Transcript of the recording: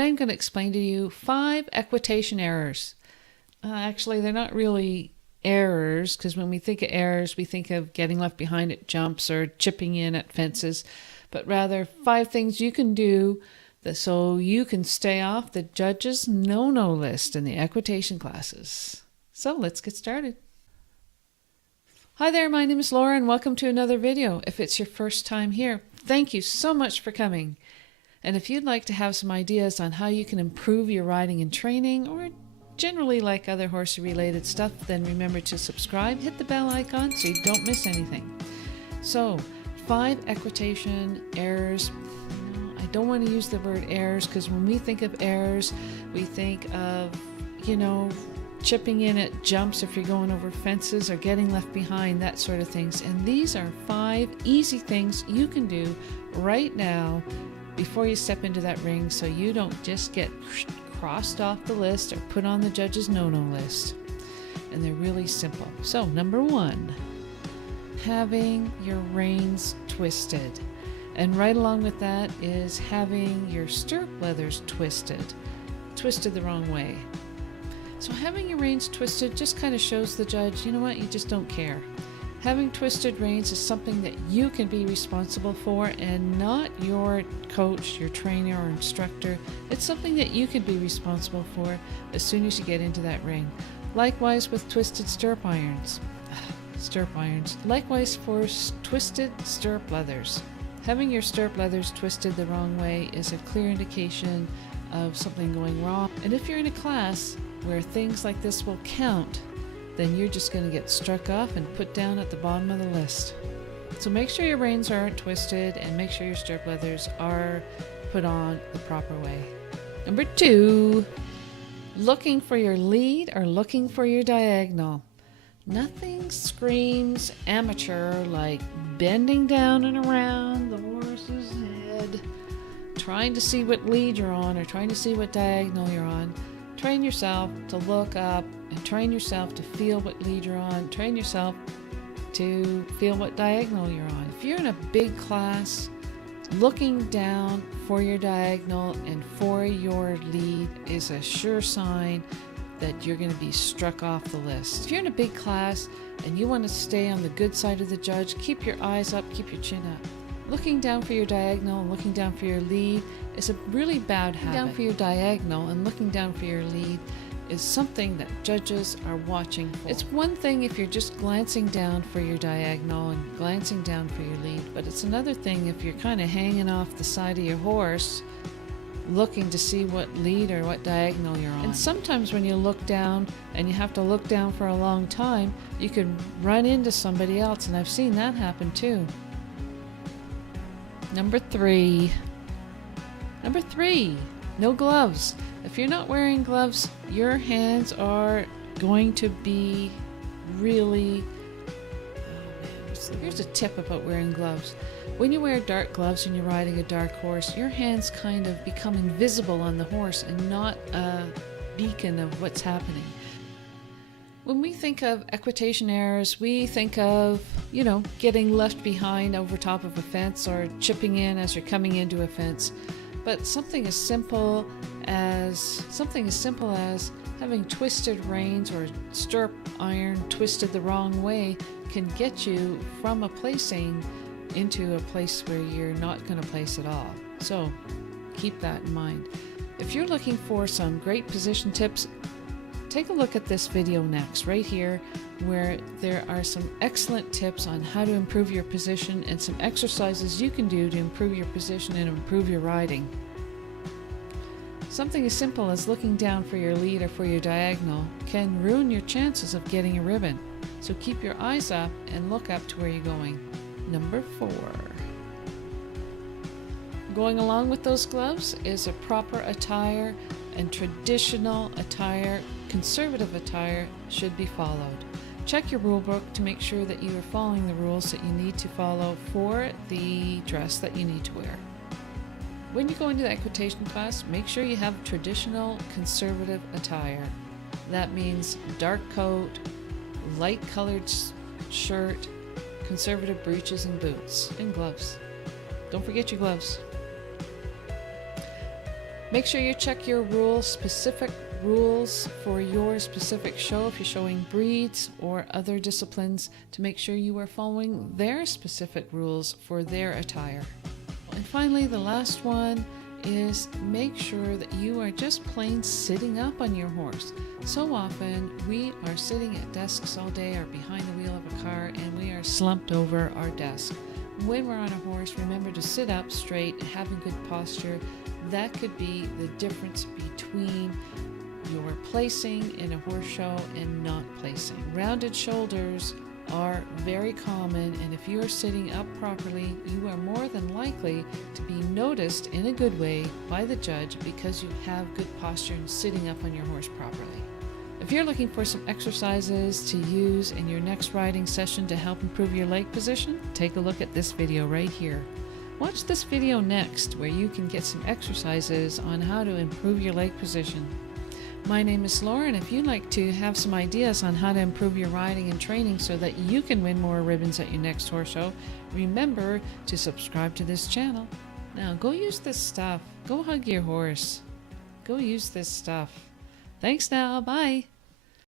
I'm going to explain to you 5 equitation errors. Actually, they're not really errors, because when we think of errors, we think of getting left behind at jumps or chipping in at fences, but rather 5 things you can do so you can stay off the judge's no-no list in the equitation classes. So let's get started. Hi there, my name is Laura and welcome to another video. If it's your first time here, thank you so much for coming. And if you'd like to have some ideas on how you can improve your riding and training, or generally like other horse-related stuff, then remember to subscribe, hit the bell icon so you don't miss anything. So, 5 equitation errors. I don't want to use the word errors because when we think of errors, we think of, chipping in at jumps if you're going over fences or getting left behind, that sort of things. And these are 5 easy things you can do right now before you step into that ring so you don't just get crossed off the list or put on the judge's no-no list. And they're really simple. So, number 1, having your reins twisted. And right along with that is having your stirrup leathers twisted the wrong way. So having your reins twisted just kind of shows the judge, you know what, you just don't care. Having twisted reins is something that you can be responsible for and not your coach, your trainer or instructor. It's something that you can be responsible for as soon as you get into that ring. Likewise with twisted stirrup irons. Likewise for twisted stirrup leathers. Having your stirrup leathers twisted the wrong way is a clear indication of something going wrong. And if you're in a class where things like this will count, then you're just going to get struck off and put down at the bottom of the list. So make sure your reins aren't twisted and make sure your stirrup leathers are put on the proper way. Number 2, looking for your lead or looking for your diagonal. Nothing screams amateur like bending down and around the horse's head, trying to see what lead you're on or trying to see what diagonal you're on. Train yourself to look up and train yourself to feel what lead you're on. Train yourself to feel what diagonal you're on. If you're in a big class, looking down for your diagonal and for your lead is a sure sign that you're going to be struck off the list. If you're in a big class and you want to stay on the good side of the judge, keep your eyes up, keep your chin up. Looking down for your diagonal and looking down for your lead is a really bad habit. Looking down for your diagonal and looking down for your lead is something that judges are watching for. It's one thing if you're just glancing down for your diagonal and glancing down for your lead, but it's another thing if you're kind of hanging off the side of your horse looking to see what lead or what diagonal you're on. And sometimes when you look down and you have to look down for a long time, you can run into somebody else, and I've seen that happen too. Number 3, no gloves. If you're not wearing gloves, your hands are going to be really... Here's a tip about wearing gloves. When you wear dark gloves and you're riding a dark horse, your hands kind of become invisible on the horse and not a beacon of what's happening. When we think of equitation errors, we think of, getting left behind over top of a fence or chipping in as you're coming into a fence. But something as simple as having twisted reins or stirrup iron twisted the wrong way can get you from a placing into a place where you're not going to place at all. So keep that in mind. If you're looking for some great position tips, take a look at this video next, right here, where there are some excellent tips on how to improve your position and some exercises you can do to improve your position and improve your riding. Something as simple as looking down for your lead or for your diagonal can ruin your chances of getting a ribbon. So keep your eyes up and look up to where you're going. Number 4. Going along with those gloves is a proper attire, and traditional attire, conservative attire, should be followed. Check your rule book to make sure that you are following the rules that you need to follow for the dress that you need to wear. When you go into the equitation class, make sure you have traditional conservative attire. That means dark coat, light colored shirt, conservative breeches and boots, and gloves. Don't forget your gloves. Make sure you check your specific rules for your specific show if you're showing breeds or other disciplines, to make sure you are following their specific rules for their attire. And finally, the last one is make sure that you are just plain sitting up on your horse. So often we are sitting at desks all day or behind the wheel of a car and we are slumped over our desk. When we're on a horse, remember to sit up straight, having good posture. That could be the difference between your placing in a horse show and not placing. Rounded shoulders are very common, and if you are sitting up properly, you are more than likely to be noticed in a good way by the judge because you have good posture and sitting up on your horse properly. If you're looking for some exercises to use in your next riding session to help improve your leg position, take a look at this video right here. Watch this video next, where you can get some exercises on how to improve your leg position. My name is Laura, and if you'd like to have some ideas on how to improve your riding and training so that you can win more ribbons at your next horse show, remember to subscribe to this channel. Now go use this stuff. Go hug your horse. Go use this stuff. Thanks now. Bye.